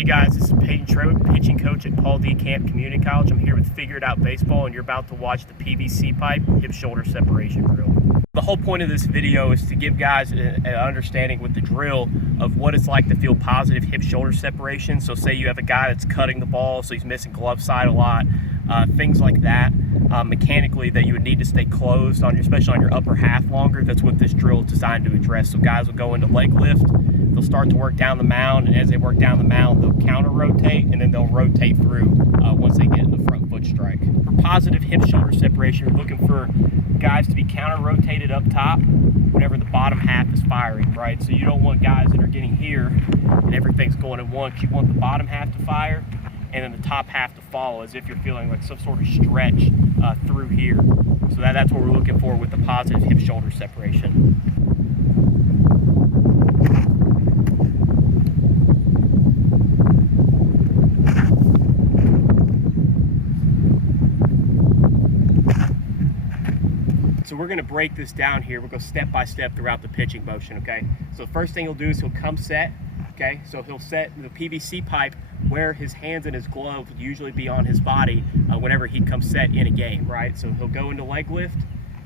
Hey guys, this is Peyton Traywick, pitching coach at Paul D. Camp Community College. I'm here with Figure It Out Baseball, and you're about to watch the PVC pipe hip-shoulder separation drill. The whole point of this video is to give guys an understanding with the drill of what it's like to feel positive hip-shoulder separation. So say you have a guy that's cutting the ball, so he's missing glove side a lot, things like that. Mechanically, that you would need to stay closed, especially on your upper half longer. That's what this drill is designed to address. So guys will go into leg lift, they'll start to work down the mound, and as they work down the mound, they'll counter rotate, and then they'll rotate through once they get in the front foot strike. For positive hip shoulder separation, we're looking for guys to be counter rotated up top whenever the bottom half is firing, right? So you don't want guys that are getting here and everything's going at once. You want the bottom half to fire and then the top half to follow, as if you're feeling like some sort of stretch through here. So that's what we're looking for with the positive hip shoulder separation. So we're going to break this down here. We'll go step by step throughout the pitching motion, okay? So the first thing he'll do is he'll come set, okay? So he'll set the PVC pipe where his hands and his glove would usually be on his body whenever he comes set in a game, right? So he'll go into leg lift.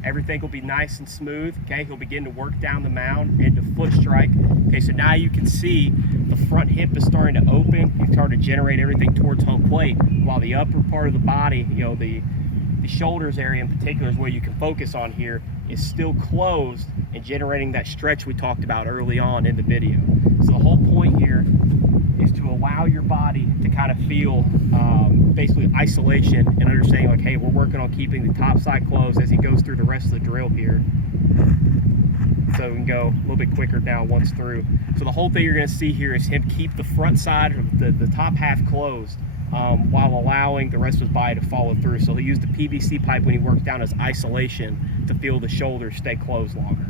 Everything will be nice and smooth, okay? He'll begin to work down the mound into foot strike. Okay, so now you can see the front hip is starting to open and start to generate everything towards home plate, while the upper part of the body, you know, the shoulders area in particular is where you can focus on here, is still closed and generating that stretch we talked about early on in the video. So the whole point here is to allow your body to kind of feel basically isolation and understanding like, hey, we're working on keeping the top side closed as he goes through the rest of the drill here. So we can go a little bit quicker now once through. So the whole thing you're going to see here is him keep the front side of the top half closed while allowing the rest of his body to follow through. So he'll use the PVC pipe when he works down his isolation to feel the shoulders stay closed longer.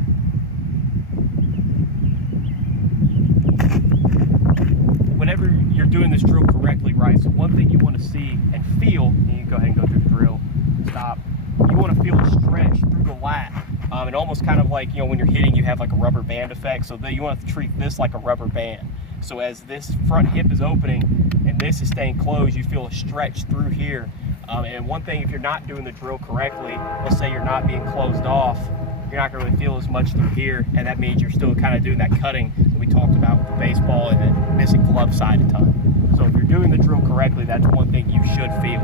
Whenever you're doing this drill correctly, right, so one thing you want to see and feel, and you can go ahead and go through the drill, stop, you want to feel a stretch through the lat. And almost kind of like, you know, when you're hitting, you have like a rubber band effect. So you want to treat this like a rubber band. So as this front hip is opening and this is staying closed, you feel a stretch through here. And one thing, if you're not doing the drill correctly, let's say you're not being closed off, you're not going to really feel as much through here, and that means you're still kind of doing that cutting that we talked about with the baseball and then missing glove side a ton. So if you're doing the drill correctly, that's one thing you should feel,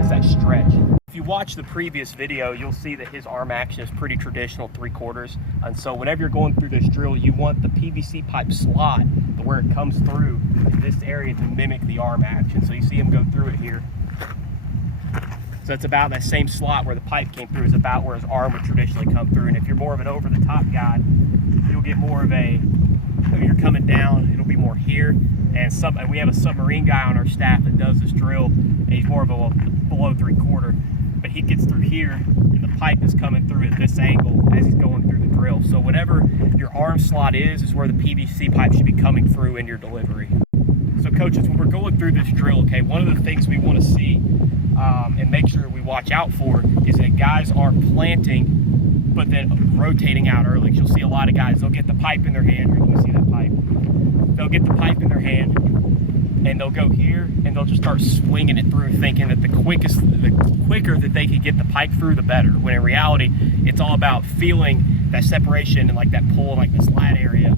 is that stretch. If you watch the previous video, you'll see that his arm action is pretty traditional 3/4. And so whenever you're going through this drill, you want the PVC pipe slot, where it comes through in this area, to mimic the arm action. So you see him go through it here. So it's about that same slot where the pipe came through, is about where his arm would traditionally come through. And if you're more of an over-the-top guy, you'll get more of a, you're coming down, it'll be more here. And we have a submarine guy on our staff that does this drill, and he's more of a below 3/4. But he gets through here, and the pipe is coming through at this angle as he's going through the drill. So whatever your arm slot is where the PVC pipe should be coming through in your delivery. So coaches, when we're going through this drill, okay, one of the things we want to see and make sure we watch out for is that guys aren't planting but then rotating out early. You'll see a lot of guys, they'll get the pipe in their hand. Here, let me see that pipe. They'll get the pipe in their hand and they'll go here and they'll just start swinging it through, thinking that the quicker that they can get the pipe through, the better. When in reality, it's all about feeling that separation and like that pull, like this lat area,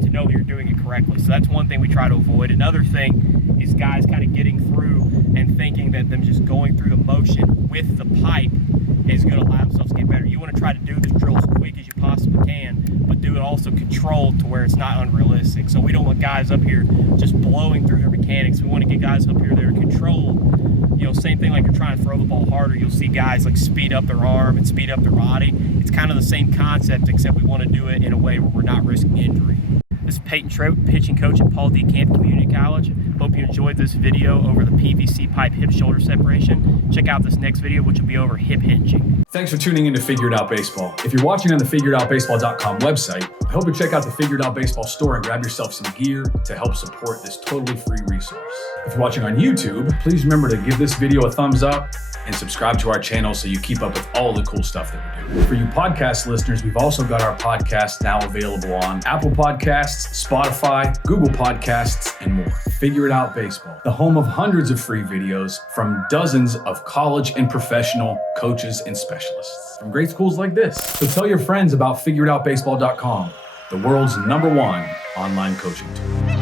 to know that you're doing it correctly. So that's one thing we try to avoid. Another thing is guys kind of getting through and thinking that them just going through the motion with the pipe is going to allow themselves to get better. You want to try to do this drill as quick as you possibly can, but do it also controlled to where it's not unrealistic. So we don't want guys up here just blowing through their mechanics. We want to get guys up here that are controlled. You know, same thing like you're trying to throw the ball harder. You'll see guys like speed up their arm and speed up their body. It's kind of the same concept, except we want to do it in a way where we're not risking injury. This is Peyton Traywick, pitching coach at Paul D. Camp Community College. Hope you enjoyed this video over the PVC pipe hip shoulder separation. Check out this next video, which will be over hip hinging. Thanks for tuning in to Figure It Out Baseball. If you're watching on the figureitoutbaseball.com website, I hope you check out the Figure It Out Baseball store and grab yourself some gear to help support this totally free resource. If you're watching on YouTube, please remember to give this video a thumbs up and subscribe to our channel so you keep up with all the cool stuff that we do. For you podcast listeners, we've also got our podcast now available on Apple Podcasts, Podcasts, Spotify, Google Podcasts, and more. Figure It Out Baseball, the home of hundreds of free videos from dozens of college and professional coaches and specialists from great schools like this. So tell your friends about figureitoutbaseball.com, the world's #1 online coaching tool.